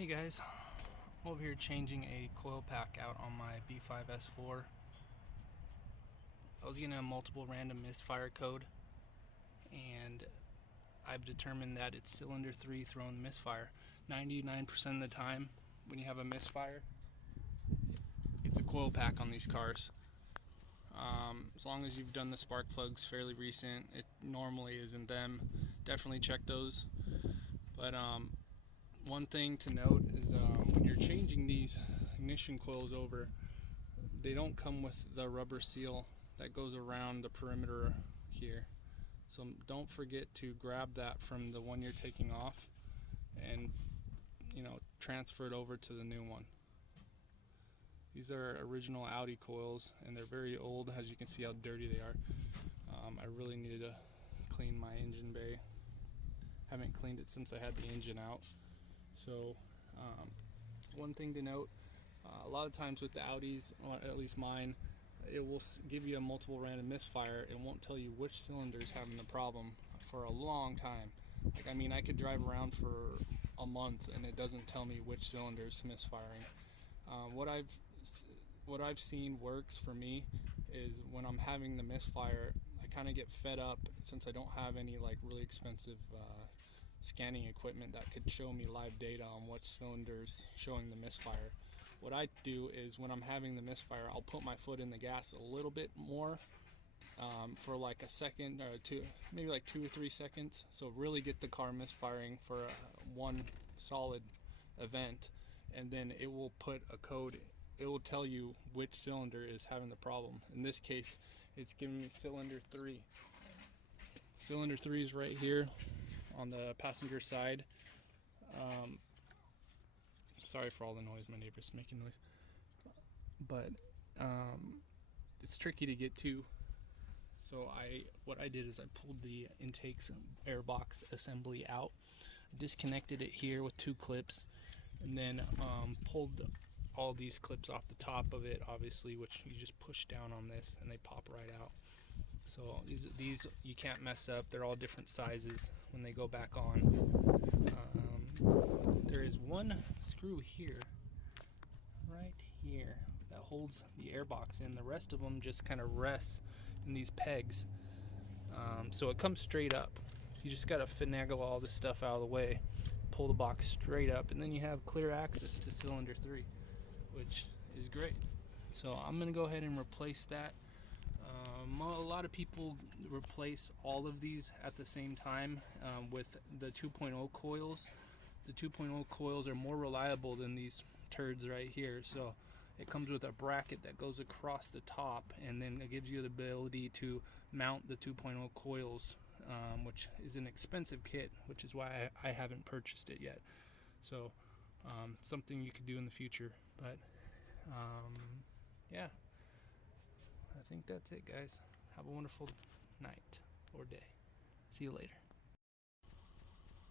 Hey guys, I'm over here changing a coil pack out on my B5 S4. I was getting a multiple random misfire code, and I've determined that it's cylinder 3 throwing misfire. 99% of the time when you have a misfire, it's a coil pack on these cars. As long as you've done the spark plugs fairly recent, it normally isn't them. Definitely check those. But one thing to note is when you're changing these ignition coils over, they don't come with the rubber seal that goes around the perimeter here. So don't forget to grab that from the one you're taking off and transfer it over to the new one. These are original Audi coils and they're very old. As you can see how dirty they are. I really need to clean my engine bay. Haven't cleaned it since I had the engine out. So one thing to note, a lot of times with the Audis, or at least mine, it will give you a multiple random misfire. It won't tell you which cylinder is having the problem for a long time. I could drive around for a month and it doesn't tell me which cylinder is misfiring. What I've seen works for me is when I'm having the misfire, I kind of get fed up since I don't have any really expensive scanning equipment that could show me live data on what cylinders showing the misfire. What I do is when I'm having the misfire, I'll put my foot in the gas a little bit more for like a second or two, maybe like 2 or 3 seconds, so really get the car misfiring for one solid event, and then it will put a code. It will tell you which cylinder is having the problem. In this case, it's giving me cylinder 3. Cylinder 3 is right here on the passenger side. Sorry for all the noise, my neighbor's making noise. But it's tricky to get to. So what I did is I pulled the intakes airbox assembly out. I disconnected it here with 2 clips, and then pulled all these clips off the top of it, obviously, which you just push down on this and they pop right out. So these you can't mess up. They're all different sizes when they go back on. There is one screw here, right here, that holds the airbox in. The rest of them just kind of rests in these pegs. So it comes straight up. You just got to finagle all this stuff out of the way, pull the box straight up, and then you have clear access to cylinder 3, which is great. So I'm going to go ahead and replace that. A lot of people replace all of these at the same time with the 2.0 coils. The 2.0 coils are more reliable than these turds right here. So it comes with a bracket that goes across the top, and then it gives you the ability to mount the 2.0 coils, which is an expensive kit, which is why I haven't purchased it yet. So something you could do in the future. But yeah, I think that's it, guys. Have a wonderful night or day. See you later.